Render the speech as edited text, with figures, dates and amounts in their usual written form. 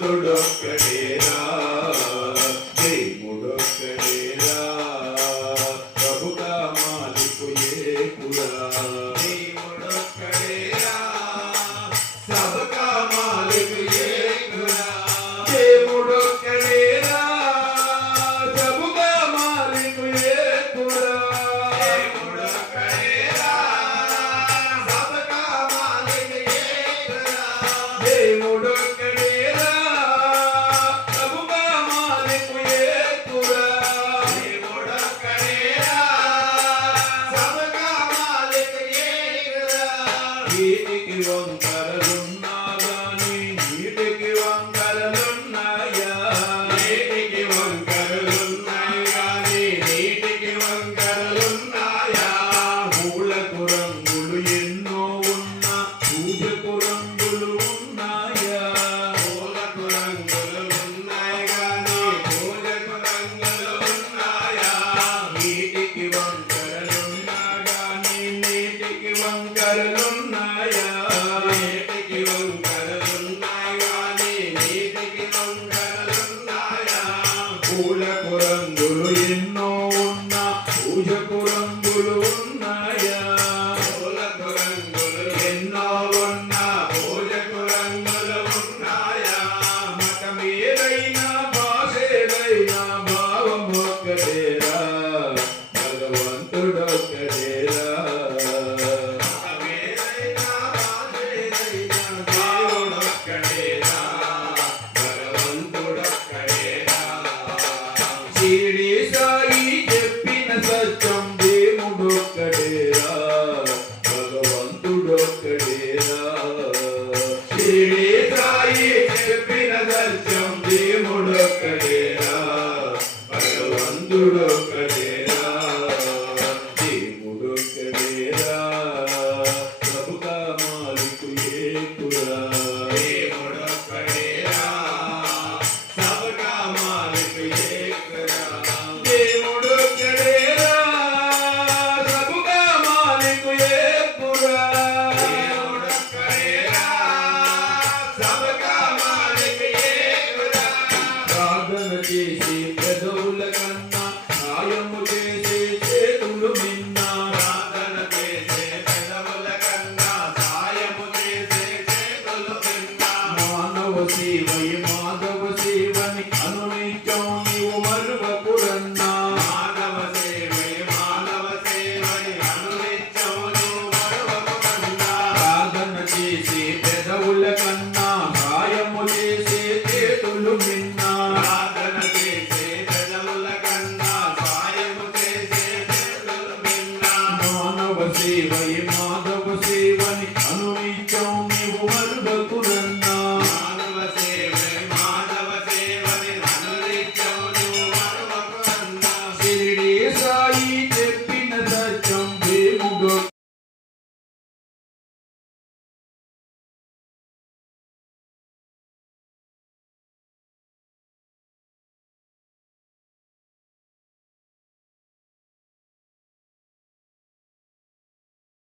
భగవంతుడొక్కడేరా దేవుడొక్కడేరా ప్రభుగా మాలికు ఏకురా దేవుడొక్కడేరా సబకా మాలికు ఏకురా దేవుడొక్కడేరా ప్రభుగా మాలికు ఏకురా దేవుడొక్కడేరా సబకా మాలికు ఏకురా దేవుడొక్కడేరా ప్రభుగా మాలికు ఏకురా దేవుడొక్కడేరా సబకా మాలికు ఏకురా వీటికి వంకరలున్నా గాని నీటికి వంకరలున్నాయా నీటికి వంకరలున్నాయి గాని నీటికి వంకరలున్నాయా పూలకు రంగులు ఎన్నో ఉన్నా పూజకు రంగులు ఉన్నాయా పూలకు రంగులు ఉన్నాయి గాని పూజకు రంగులు ఉన్నాయా నీటికి వంకరలున్నా గాని నీటికి వంకరలున్నాయా నీటికి వంకరలున్నాయి గాని నీటికి వంకరలున్నాయా పూలకు రంగులు ఎన్నో ఉన్నా పూజకు రంగులు ఉన్నాయా పూలకు రంగులు ఎన్నో ఉన్నా పూజకు రంగులు ఉన్నాయా మతమేదైనా భాషేదైనా భావం ఒక్కటేరా భగవంతుడొక్కడేరా మతమేదైనా భాషేదైనా దేవుడొక్కడేరా భగవంతుడొక్కడేరా షిరిడి సాయి చెప్పిన సత్యం దేవుడొక్కడేరా భగవంతుడొక్కడేరా షిరిడి సాయి చెప్పిన సత్యం దేవుడొక్కడేరా భగవంతుడొక్కడేరా దేవుడొక్కడేరా ప్రభుగా మాలికు ఏకురా దేవుడొక్కడేరా సబకా మాలికు ఏకురా దేవుడొక్కడేరా ప్రభుగా మాలికు ఏకురా దేవుడొక్కడేరా సబకా మాలికు ఏకురా ప్రార్థన చేసి పెదవుల కన్నా సాయము చేసే చేతులు మిన్నా ప్రార్థన చేసే పెదవుల కన్నా సాయము చేసే చేతులు మిన్నా మానవ సేవై మాధవ సేవని అనునిత్యం నీవు మరువకురన్నా మానవ సేవై మాధవ సేవని అనునిత్యం నీవు మరువకురన్నా ప్రార్థన చేసే పెదవుల కన్నా సాయము చేసే చేతులు మిన్నా ప్రార్థన చేసే పెదవుల కన్నా సాయము చేసే చేతులు మిన్నా మానవ సేవై